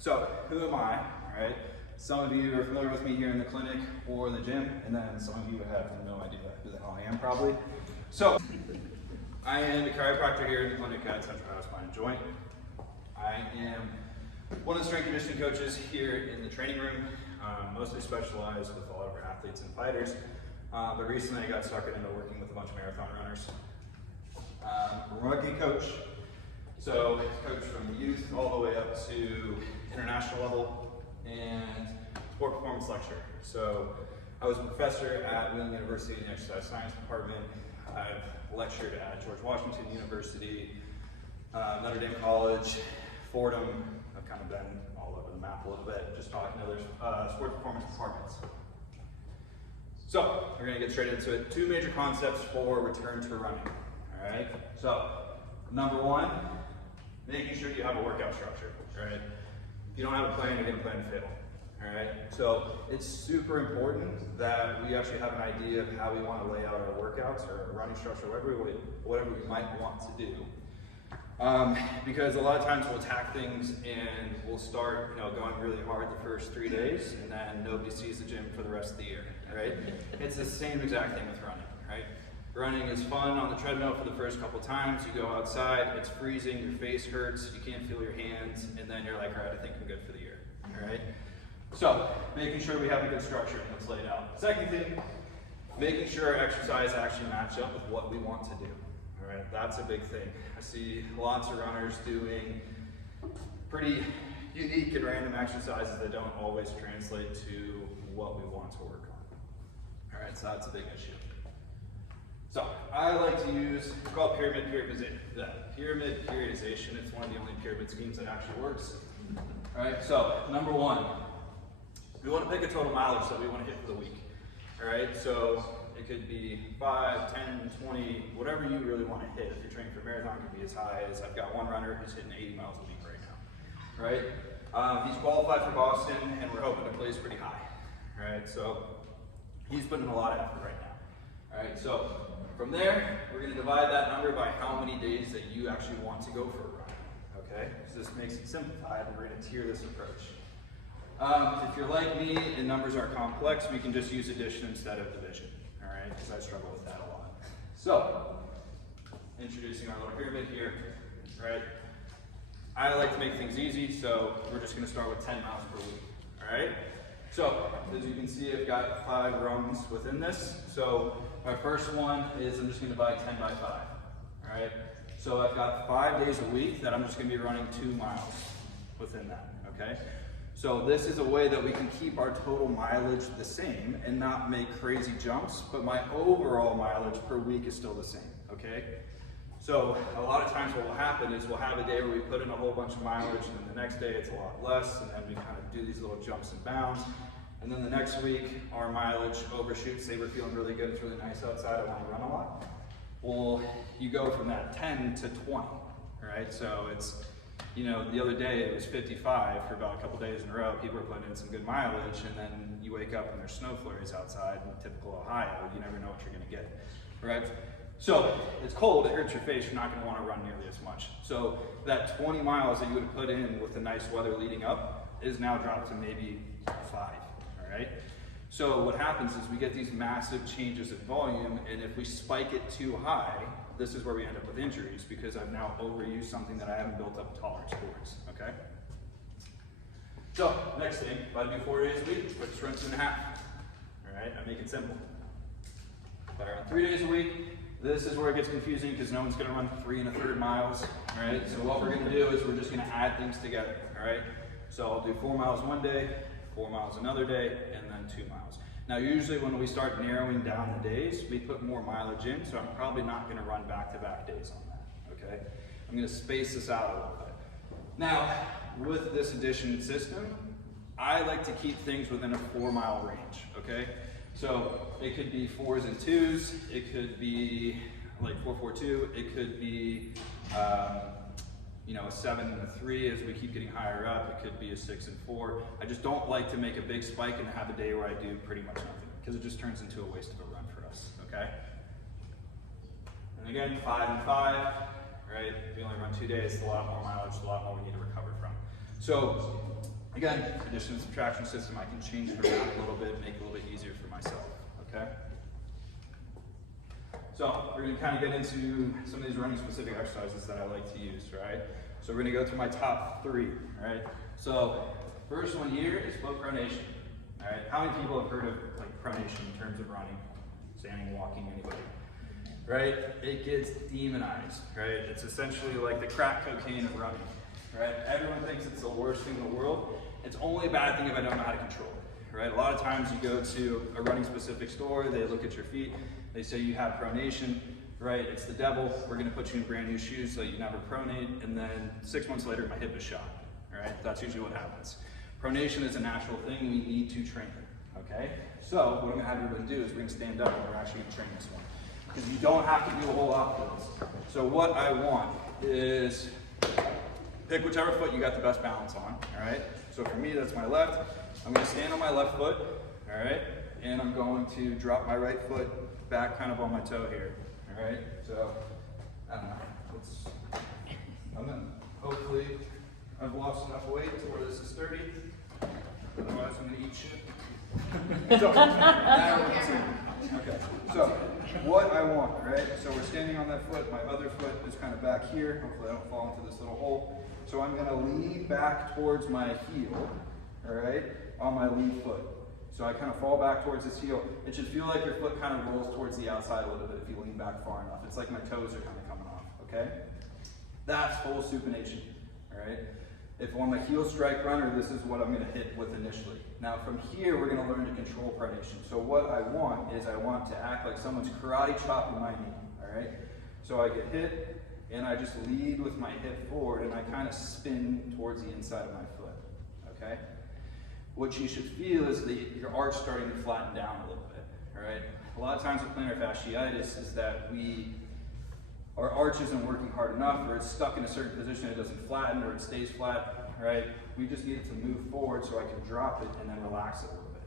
So who am I, right? Some of you are familiar with me here in the clinic or the gym, and then some of you have no idea who the hell I am probably. So I am a chiropractor here in the clinic at Central Iowa Spine and Joint. I am one of the strength conditioning coaches here in the training room, mostly specialized with a lot of our athletes and fighters. But recently I got stuck into working with a bunch of marathon runners. Rugby coach, so coach from youth all the way up to international level, and sport performance lecturer. So I was a professor at Wheeling University in the exercise science department. I've lectured at George Washington University, Notre Dame College, Fordham. I've kind of been all over the map a little bit, just talking to other sport performance departments. So we're going to get straight into it. Two major concepts for return to running. All right. So number one, making sure you have a workout structure. Right. If you don't have a plan, you're going to plan to fail. All right. So it's super important that we actually have an idea of how we want to lay out our workouts or running structure, whatever we might want to do. Because a lot of times we'll attack things and we'll start, going really hard the first 3 days, and then nobody sees the gym for the rest of the year, right? It's the same exact thing with running, right? Running is fun on the treadmill for the first couple times. You go outside, it's freezing, your face hurts, you can't feel your hands, and then you're like, all right, I think I'm good for the year, all right? So, making sure we have a good structure and it's laid out. Second thing, making sure our exercise actually match up with what we want to do. All right, that's a big thing. I see lots of runners doing pretty unique and random exercises that don't always translate to what we want to work on. All right, so that's a big issue. So I like to use, we call it pyramid periodization. It's one of the only pyramid schemes that actually works. All right, so number one, we want to pick a total mileage that we want to hit for the week. All right, so it could be 5, 10, 20, whatever you really want to hit. If you're training for a marathon, it could be as high as, I've got one runner who's hitting 80 miles a week right now, right? He's qualified for Boston, and we're hoping to place pretty high, right? So he's putting in a lot of effort right now, all right? So from there, we're going to divide that number by how many days that you actually want to go for a run, okay? So this makes it simplified, and we're going to tier this approach. If you're like me and numbers are complex, we can just use addition instead of division. Because I struggle with that a lot. So, introducing our little pyramid here, right? I like to make things easy, so we're just going to start with 10 miles per week, all right? So, as you can see, I've got 5 rungs within this. So, my first one is I'm just going to divide 10 by 5, all right? So, I've got 5 days a week that I'm just going to be running 2 miles within that, okay? So this is a way that we can keep our total mileage the same and not make crazy jumps, but my overall mileage per week is still the same, okay? So a lot of times what will happen is we'll have a day where we put in a whole bunch of mileage, and then the next day it's a lot less, and then we kind of do these little jumps and bounds. And then the next week our mileage overshoots, say we're feeling really good, it's really nice outside, I want to run a lot. Well, you go from that 10 to 20, right? So it's, the other day it was 55 for about a couple days in a row. People were putting in some good mileage, and then you wake up and there's snow flurries outside in typical Ohio. You never know what you're going to get, right? So it's cold, it hurts your face, you're not going to want to run nearly as much. So that 20 miles that you would have put in with the nice weather leading up is now dropped to maybe 5, all right? So what happens is we get these massive changes in volume, and if we spike it too high, this is where we end up with injuries, because I've now overused something that I haven't built up a tolerance towards, okay? So, next thing, if I do 4 days a week, let's run 2.5. All right, I make it simple. If I run 3 days a week, this is where it gets confusing because no one's gonna run 3 1/3 miles, all right? So what we're gonna do is we're just gonna add things together, all right? So I'll do 4 miles one day, 4 miles another day, and then 2 miles. Now usually when we start narrowing down the days, we put more mileage in, so I'm probably not gonna run back-to-back days on that, okay? I'm gonna space this out a little bit. Now, with this addition system, I like to keep things within a 4-mile range, okay? So it could be 4s and 2s, it could be like 4-4-2, it could be a 7 and a 3 as we keep getting higher up, it could be a 6 and 4. I just don't like to make a big spike and have a day where I do pretty much nothing, because it just turns into a waste of a run for us, okay? And again, 5 and 5, right? If you only run 2 days, it's a lot more mileage, a lot more we need to recover from. So Again, addition and subtraction system, I can change it around a little bit, make it a little bit easier for myself, okay? So we're gonna kind of get into some of these running specific exercises that I like to use, right? So we're gonna go through my top 3, all right? So first one here is float pronation, all right? How many people have heard of like pronation in terms of running, standing, walking, anybody? Right? It gets demonized, right? It's essentially like the crack cocaine of running, right? Everyone thinks it's the worst thing in the world. It's only a bad thing if I don't know how to control it, right? A lot of times you go to a running specific store, they look at your feet, they say you have pronation, right? It's the devil. We're gonna put you in brand new shoes so you never pronate, and then 6 months later my hip is shot, all right? That's usually what happens. Pronation is a natural thing. We need to train it, okay? So what I'm gonna have everyone do is we're gonna stand up and we're actually gonna train this one. Because you don't have to do a whole lot for this. So what I want is pick whichever foot you got the best balance on, all right? So for me, that's my left. I'm gonna stand on my left foot, all right? And I'm going to drop my right foot back kind of on my toe here, all right? So, I don't know, hopefully I've lost enough weight to where this is sturdy. Otherwise I'm gonna eat shit. So, now we can see. Okay, so what I want, right? So we're standing on that foot, my other foot is kind of back here. Hopefully I don't fall into this little hole. So I'm gonna lean back towards my heel, all right, on my lead foot. So I kind of fall back towards this heel. It should feel like your foot kind of rolls towards the outside a little bit if you lean back far enough. It's like my toes are kind of coming off, okay? That's full supination, all right? If on the heel strike runner, this is what I'm gonna hit with initially. Now from here, we're gonna learn to control pronation. So what I want is I want to act like someone's karate chopping my knee, all right? So I get hit, and I just lead with my hip forward, and I kind of spin towards the inside of my foot, okay? What you should feel is your arch starting to flatten down a little bit, all right? A lot of times with plantar fasciitis is that our arch isn't working hard enough, or it's stuck in a certain position, it doesn't flatten, or it stays flat, right? We just need it to move forward so I can drop it and then relax it a little bit.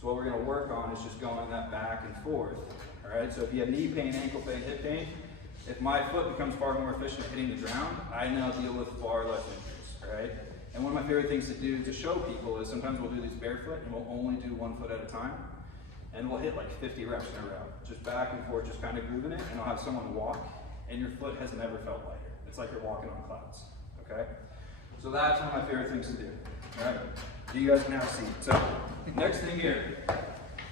So what we're gonna work on is just going that back and forth, all right? So if you have knee pain, ankle pain, hip pain, if my foot becomes far more efficient at hitting the ground, I now deal with far less injuries, all right? And one of my favorite things to do to show people is sometimes we'll do these barefoot and we'll only do one foot at a time. And we'll hit like 50 reps in a row, just back and forth, just kind of grooving it, and I'll have someone walk, and your foot has never felt lighter. It's like you're walking on clouds, okay? So that's one of my favorite things to do, all right? So you guys can have a seat. So next thing here,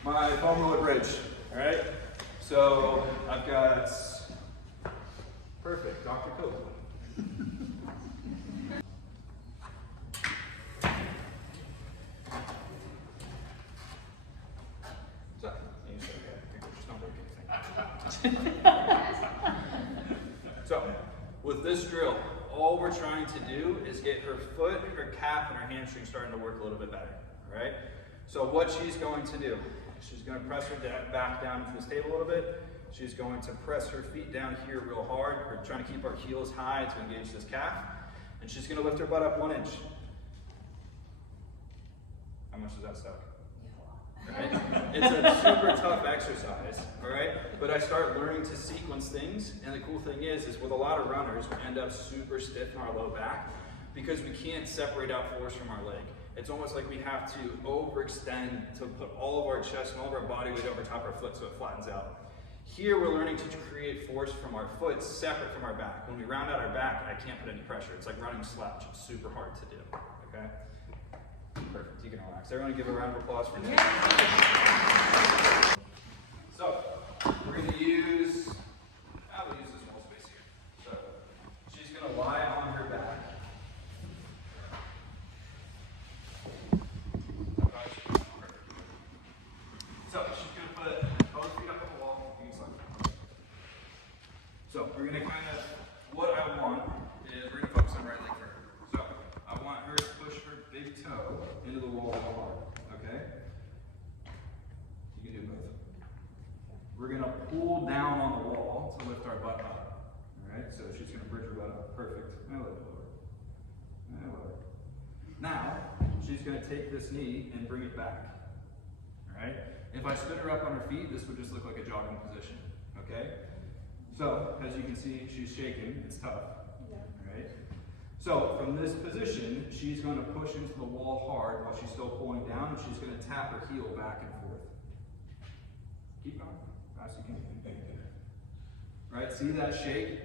my foam roller bridge, all right? So I've got, perfect, Dr. Coke. So, with this drill, all we're trying to do is get her foot, her calf, and her hamstring starting to work a little bit better, all right? So what she's going to do, she's going to press her back down to this table a little bit. She's going to press her feet down here real hard. We're trying to keep our heels high to engage this calf. And she's going to lift her butt up 1 inch. How much does that suck? Right? It's a super tough exercise, all right? But I start learning to sequence things, and the cool thing is with a lot of runners, we end up super stiff in our low back because we can't separate out force from our leg. It's almost like we have to overextend to put all of our chest and all of our body weight over top of our foot so it flattens out. Here we're learning to create force from our foot separate from our back. When we round out our back, I can't put any pressure. It's like running slouch. It's super hard to do, okay? Perfect, you can relax. Everyone give a round of applause for that. So, we're going to use, we'll use this wall space here. So, she's going to lie on her back. So, she's going to put both feet up on the wall. So, we're going to kind of, what I want is we're going to focus on right leg first. So, I want her to push her big toe into the wall hard, okay? You can do both. We're going to pull down on the wall to lift our butt up, all right? So she's going to bridge her butt up. Perfect. And a little bit lower. And lower. Now, she's going to take this knee and bring it back, all right? If I stood her up on her feet, this would just look like a jogging position, okay? So, as you can see, she's shaking. It's tough, all right? So, from this position, she's going to push into the wall hard hard while she's still pulling down, and she's going to tap her heel back and forth. Keep going, fast as you can. Right, see that shake?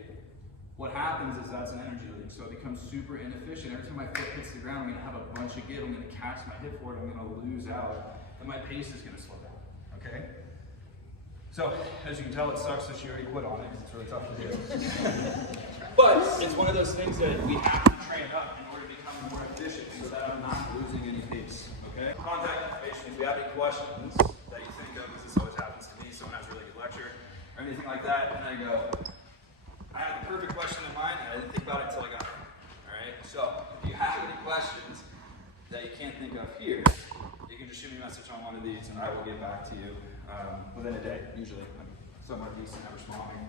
What happens is that's an energy leak, so it becomes super inefficient. Every time my foot hits the ground, I'm going to have a bunch of give, I'm going to catch my hip forward, I'm going to lose out, and my pace is going to slow down, okay? So, as you can tell, it sucks that she already quit on it, because it's really tough to do. But it's one of those things that we have to train up in order to become more efficient, so that I'm not losing any pace, okay? Contact information, if you have any questions that you think of, because this always happens to me, someone has a really good lecture, or anything like that, and I go, I had the perfect question in mind, and I didn't think about it until I got here. Alright, so if you have any questions that you can't think of here, you can just shoot me a message on one of these, and I will get back to you within a day, usually. I'm somewhat decent at responding.